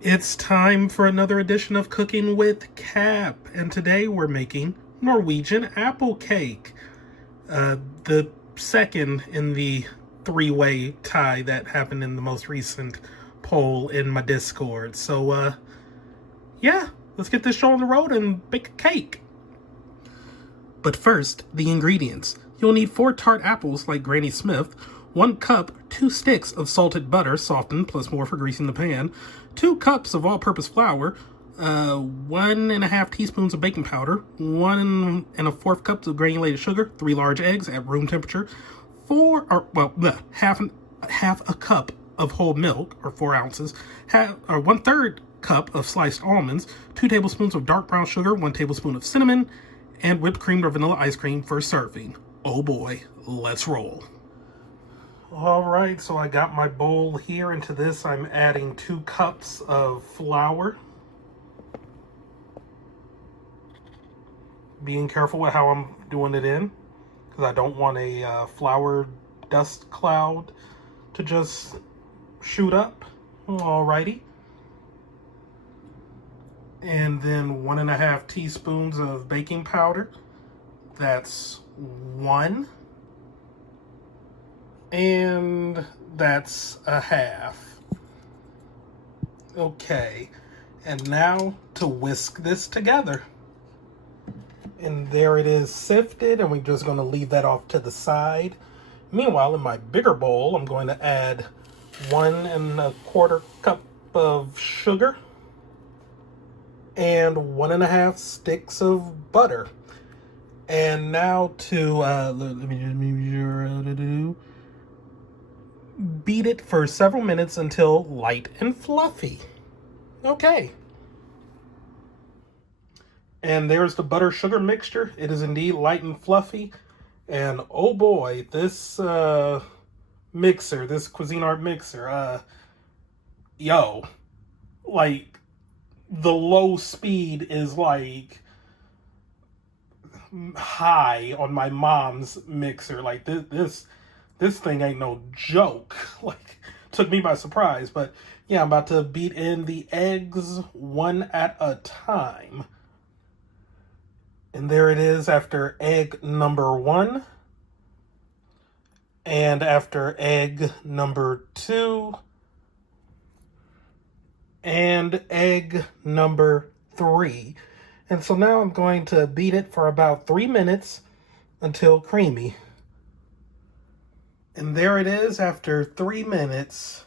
It's time for another edition of Cooking with Cap, and today we're making Norwegian apple cake. The second in the three-way tie that happened in the most recent poll in my Discord. So, yeah, let's get this show on the road and bake a cake. But first, the ingredients. You'll need 4 tart apples like Granny Smith, 1 cup, 2 sticks of salted butter, softened, plus more for greasing the pan, 2 cups of all-purpose flour, 1.5 teaspoons of baking powder, 1 1/4 cups of granulated sugar, 3 large eggs at room temperature, half a cup of whole milk, or 4 ounces, 1/3 cup of sliced almonds, 2 tablespoons of dark brown sugar, 1 tablespoon of cinnamon, and whipped cream or vanilla ice cream for serving. Oh boy, let's roll. Alright, so I got my bowl here. Into this I'm adding 2 cups of flour. Being careful with how I'm doing it in, because I don't want a flour dust cloud to just shoot up. Alrighty. And then 1.5 teaspoons of baking powder. That's 1. And that's a half. Okay, and now to whisk this together. And there it is sifted, and we're just going to leave that off to the side. Meanwhile, in my bigger bowl, I'm going to add 1.25 cup of sugar and 1.5 sticks of butter. And now to, let me just make sure how to do. Beat it for several minutes until light and fluffy. Okay. And there's the butter sugar mixture. It is indeed light and fluffy. And oh boy, this mixer, this Cuisinart mixer, like the low speed is like high on my mom's mixer. Like this thing ain't no joke. Like, took me by surprise. But yeah, I'm about to beat in the eggs one at a time. And there it is after egg number 1. And after egg number 2. And egg number 3. And so now I'm going to beat it for about 3 minutes until creamy. And there it is after 3 minutes.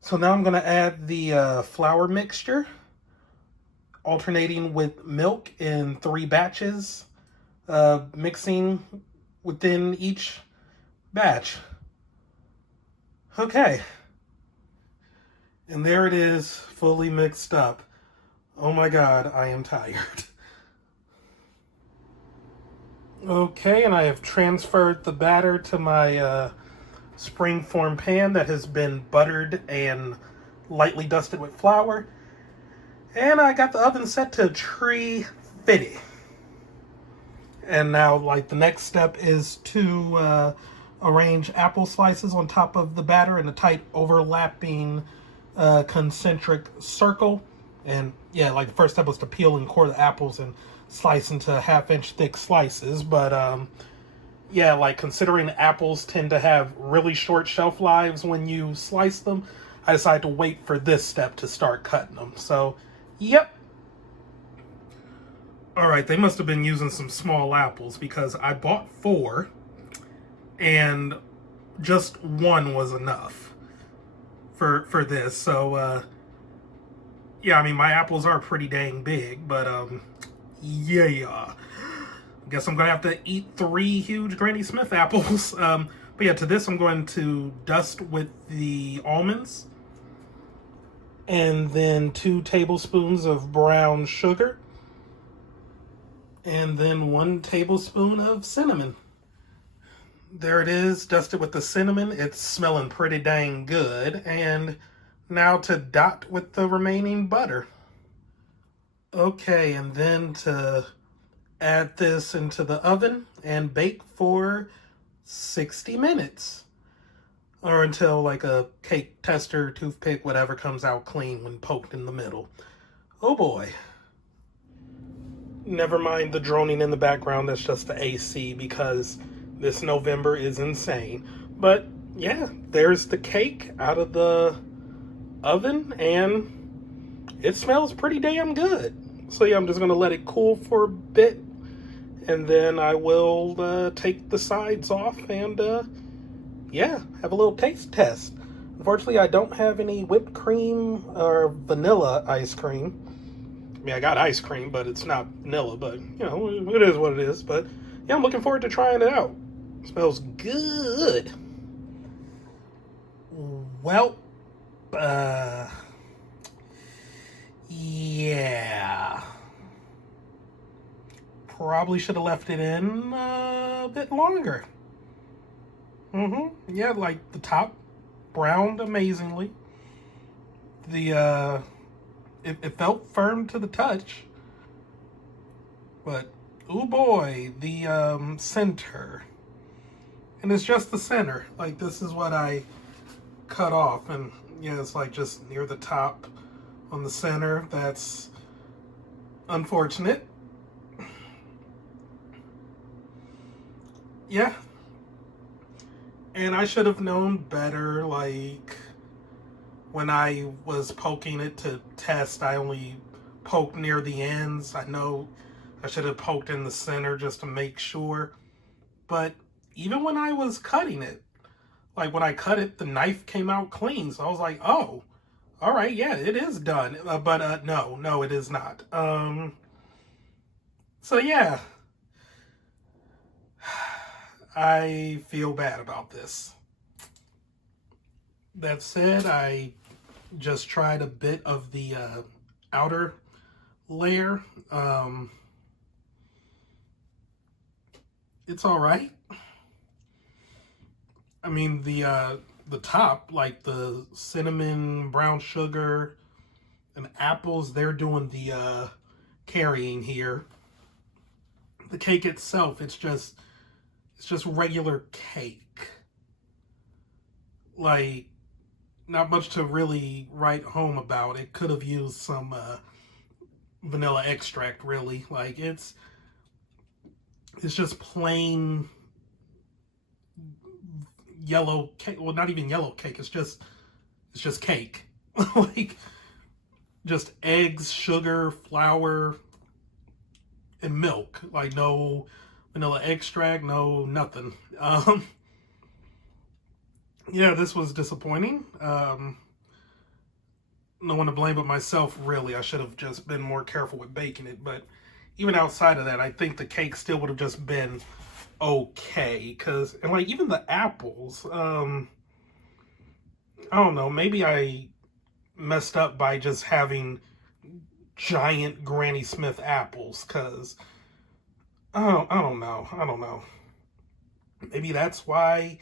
So now I'm going to add the flour mixture, alternating with milk in 3 batches, mixing within each batch. Okay. And there it is, fully mixed up. Oh my God, I am tired. Okay, and I have transferred the batter to my springform pan that has been buttered and lightly dusted with flour. And I got the oven set to 350. And now, like, the next step is to arrange apple slices on top of the batter in a tight overlapping concentric circle. And yeah, like the first step was to peel and core the apples and slice into 1/2-inch thick slices. But yeah, like, considering apples tend to have really short shelf lives when you slice them, I decided to wait for this step to start cutting them. So, yep. Alright, they must have been using some small apples, because I bought 4, and just 1 was enough for this. So, yeah, I mean, my apples are pretty dang big, but, yeah. Guess I'm going to have to eat 3 huge Granny Smith apples. But yeah, to this I'm going to dust with the almonds. And then 2 tablespoons of brown sugar. And then 1 tablespoon of cinnamon. There it is, dusted with the cinnamon. It's smelling pretty dang good. And now to dot with the remaining butter. Okay, and then to add this into the oven and bake for 60 minutes. or until like a cake tester, toothpick, whatever comes out clean when poked in the middle. Oh boy. Never mind the droning in the background, that's just the AC because this November is insane. But yeah, there's the cake out of the oven and it smells pretty damn good. So yeah, I'm just gonna let it cool for a bit and then I will take the sides off and yeah, have a little taste test. Unfortunately, I don't have any whipped cream or vanilla ice cream. I mean, I got ice cream, but it's not vanilla, but, you know, it is what it is. But, yeah, I'm looking forward to trying it out. It smells good. Well, yeah. Probably should have left it in a bit longer. Yeah, like the top browned amazingly. The, it felt firm to the touch. But, oh boy, the center. And it's just the center. Like, this is what I cut off. And, yeah, it's like just near the top on the center. That's unfortunate. Yeah. And I should have known better, like, when I was poking it to test, I only poked near the ends. I know I should have poked in the center just to make sure. But even when I was cutting it, like when I cut it, the knife came out clean. So I was like, oh, all right, yeah, it is done. But no, it is not. So yeah, I feel bad about this. That said, I just tried a bit of the outer layer. It's all right. I mean, the top, like the cinnamon, brown sugar, and apples, they're doing the carrying here. The cake itself, it's just regular cake. Like, not much to really write home about. It could have used some vanilla extract, really. Like, it's just plain yellow cake. Well, not even yellow cake. It's just cake. Like, just eggs, sugar, flour, and milk. Like, no vanilla extract, no nothing. Yeah, this was disappointing. No one to blame but myself, really. I should have just been more careful with baking it. But even outside of that, I think the cake still would have just been okay. And like, even the apples, I don't know, maybe I messed up by just having giant Granny Smith apples, because I don't know. Maybe that's why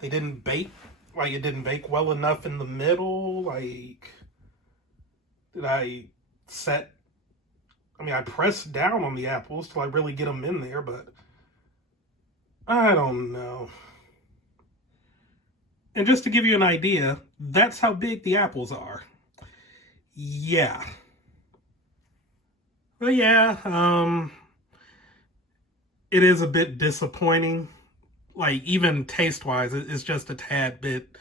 they didn't bake, like it didn't bake well enough in the middle. Like, did I set, I mean, I pressed down on the apples till I really get them in there, but I don't know. And just to give you an idea, that's how big the apples are. Yeah. But yeah, it is a bit disappointing. Like, even taste-wise, it's just a tad bit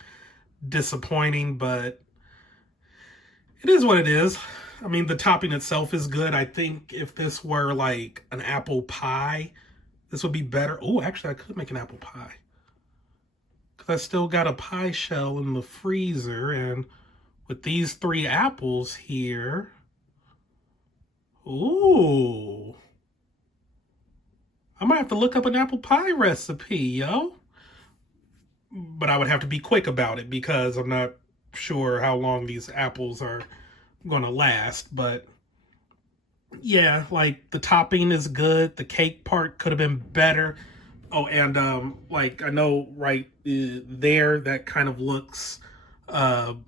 disappointing, but it is what it is. I mean, the topping itself is good. I think if this were like an apple pie, this would be better. Oh, actually, I could make an apple pie. Because I still got a pie shell in the freezer, and with these 3 apples here, ooh, I might have to look up an apple pie recipe, yo. But I would have to be quick about it because I'm not sure how long these apples are going to last. But yeah, like the topping is good. The cake part could have been better. Oh, and like I know right there that kind of looks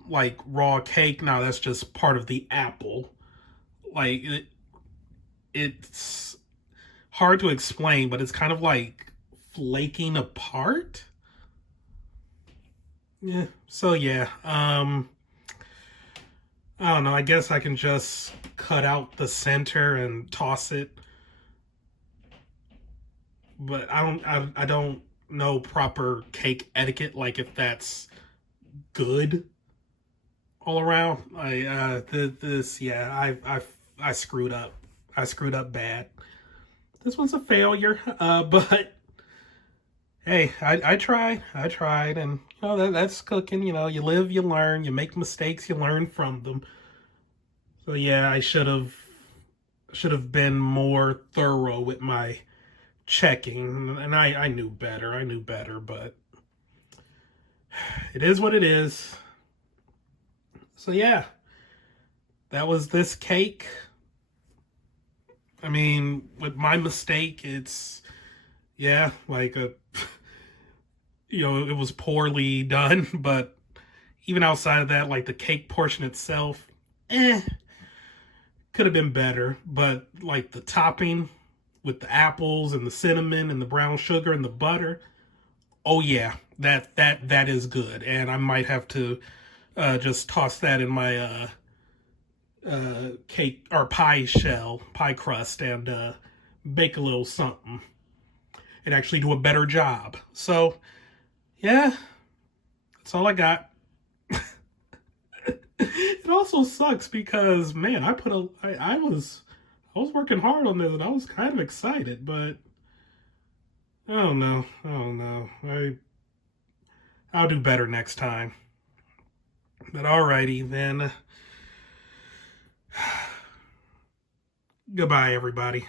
like raw cake. Now that's just part of the apple. Like it's hard to explain, but it's kind of like flaking apart. Yeah. So yeah. I don't know. I guess I can just cut out the center and toss it, but I don't know proper cake etiquette. Like if that's good all around. This yeah. I screwed up. I screwed up bad. This was a failure. But hey, I tried. I tried, and that's cooking. You live, you learn. You make mistakes, you learn from them. So yeah, I should have been more thorough with my checking, and I knew better. I knew better, but it is what it is. So yeah, that was this cake. I mean, with my mistake, it's yeah, like a it was poorly done, but even outside of that, like the cake portion itself, could have been better. But like the topping with the apples and the cinnamon and the brown sugar and the butter, oh yeah, that is good. And I might have to just toss that in my cake or pie crust, and bake a little something and actually do a better job. So yeah, that's all I got. It also sucks because man, I was working hard on this and I was kind of excited, but I don't know. I don't know. I'll do better next time. But alrighty then. Goodbye, everybody.